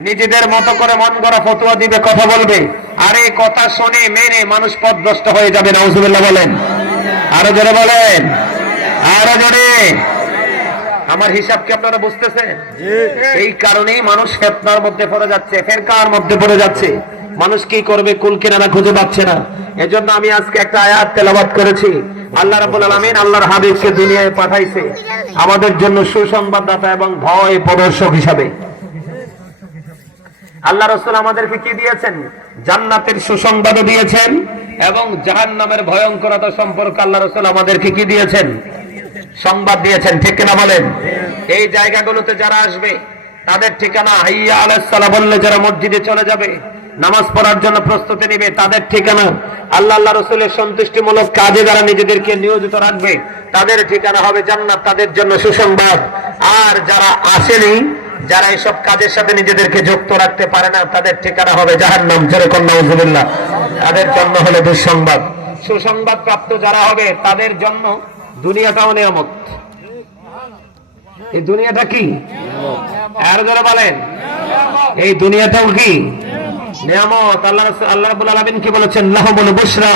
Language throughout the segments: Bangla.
নিজেদের মতো করে মন গড়া ফতোয়া দিবে, কথা বলবে, আর এই কথা শুনে মেনে মানুষ পথভ্রষ্ট হয়ে যাবে। নাউজুবিল্লাহ বলেন, আরো জোরে বলেন, আরো জোরে। আমার হিসাব কি আপনারা বুঝতেছেন? এই কারণেই মানুষ ফিতনার মধ্যে পড়ে যাচ্ছে, ফিরকার মধ্যে পড়ে যাচ্ছে। মানুষ কি করবে কুল কিনারা খুঁজে পাচ্ছে না। এজন্য আমি আজকে একটা আয়াত তেলাওয়াত করেছি। আল্লাহ রাব্বুল আলামিন আল্লাহর হাবিবকে দুনিয়ায় পাঠাইছে আমাদের জন্য সুসংবাদদাতা এবং ভয় প্রদর্শক হিসাবে। আল্লাহ রাসূল আমাদেরকে কি দিয়েছেন? জান্নাতের সুসংবাদও দিয়েছেন এবং জাহান্নামের ভয়ঙ্করতা সম্পর্কে আল্লাহ রাসূল আমাদেরকে কি দিয়েছেন? সংবাদ দিয়েছেন। ঠিক কিনা বলেন? এই জায়গাগুলোতে যারা আসবে তাদের ঠিকানা হাইয়া আলাস সালাহ বললে যারা মসজিদে চলে যাবে, নামাজ পড়ার জন্য প্রস্তুতি নেবে, তাদের ঠিকানা আল্লাহ রাসূলের সন্তুষ্টিমূলক কাজে যারা নিজেদেরকে নিয়োজিত রাখবে তাদের ঠিকানা হবে জান্নাত, তাদের জন্য সুসংবাদ। আর যারা আসেনি, যারা এইসব কাজের সাথে নিজেদেরকে যুক্ত রাখতে পারে না, তাদের ঠিকানা হবে জাহান্নাম। যেরকম নাউজুবিল্লাহ, তাদের জন্য হলো দুঃসংবাদ। সুসংবাদ প্রাপ্ত যারা হবে তাদের জন্য দুনিয়াটাও নিয়ামত। এই দুনিয়াটা কি? আর যারা বলেন এই দুনিয়াটাও কি নিয়ামত। আল্লাহ রাব্বুল আলামিন কি বলেছেন? লাহুমুল বুশরা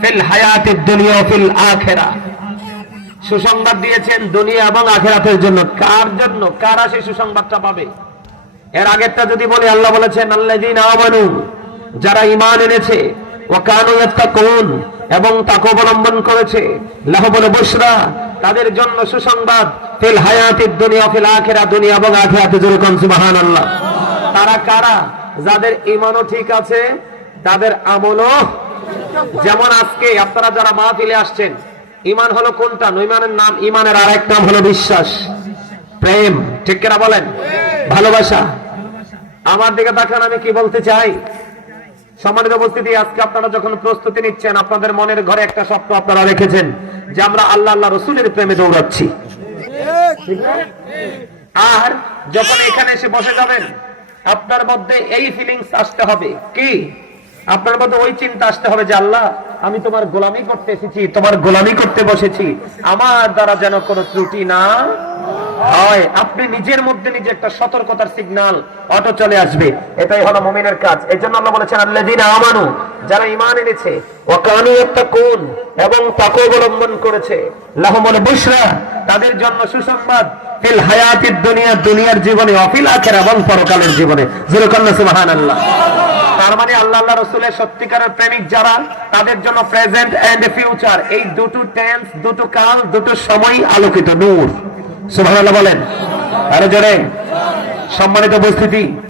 ফিল হায়াতিদ দুনিয়া ফিল আখিরাহ। সুসংবাদ দিয়েছেন দুনিয়া এবং আখিরাতের জন্য। কার জন্য? কারা সেই সুসংবাদটা পাবে? এর আগেরটা যদি বলি, আল্লাহ বলেছেন আল্লাযীনা আমানু, যারা ঈমান এনেছে, ওয়া কানু ইয়াত্তাকুন, এবং তাকওয়া অবলম্বন করেছে, লাহুমুল বুশরা, তাদের জন্য সুসংবাদ ফিল হায়াতিদ দুনিয়া ফিল আখিরাহ, দুনিয়া এবং আখিরাতে। যেরকম সুবহানাল্লাহ। তারা কারা? যাদের ঈমানও ঠিক আছে, তাদের আমলও। যেমন আজকে আপনারা যারা মাহফিলে আসছেন, ঈমান হলো কোনটা? ঈমানের নাম, ঈমানের আরেক নাম হলো বিশ্বাস, প্রেম। ঠিক কিনা বলেন? ভালোবাসা। আমার দিকে তাকান, আমি কি বলতে চাই? সম্মানিত উপস্থিতি, আজকে আপনারা যখন প্রস্তুতি নিচ্ছেন, আপনাদের মনের ঘরে একটা স্বপ্ন আপনারা রেখেছেন যে আমরা আল্লাহ রাসূলের প্রেমে দৌড়াচ্ছি। আর যখন এখানে এসে বসে যাবেন, আপনার মধ্যে এই ফিলিংস আসতে হবে কি? আপনার মধ্যে ওই চিন্তা আসতে হবে যে আল্লাহ, আমি তোমার গোলামি করতে এসেছি, তোমার গোলামি করতে বসেছি, আমার দ্বারা যেন কোনো ত্রুটি না হয়। আপনি নিজের মধ্যে নিজে একটা সতর্কতার সিগন্যাল অটো চলে আসবে। এটাই হলো মুমিনের কাজ। এই জন্য আল্লাহ বলেছেন আল্লাযীনা আমানু, যারা ঈমান এনেছে, ওয়া কানু ইয়াত্তাকুন, এবং তাকওয়া অবলম্বন করেছে, লাহুমুল বুশরা, তাদের জন্য সুসংবাদ ফিল হায়াতিদ দুনিয়া, দুনিয়ার জীবনে, ওয়া ফিল আখিরাহ, এবং পরকালের জীবনে। যেরকম সুবহানাল্লাহ। তার মানে আল্লাহ রাসূলের সত্যিকারের প্রেমিক যারা, তাদের জন্য প্রেজেন্ট এন্ড ফিউচার, এই দুটো টেন্স, দুটো কাল, দুটো সময় আলোকিত নূর। সুবহানাল্লাহ বলেন, আরো জোরে। সম্মানিত উপস্থিতি,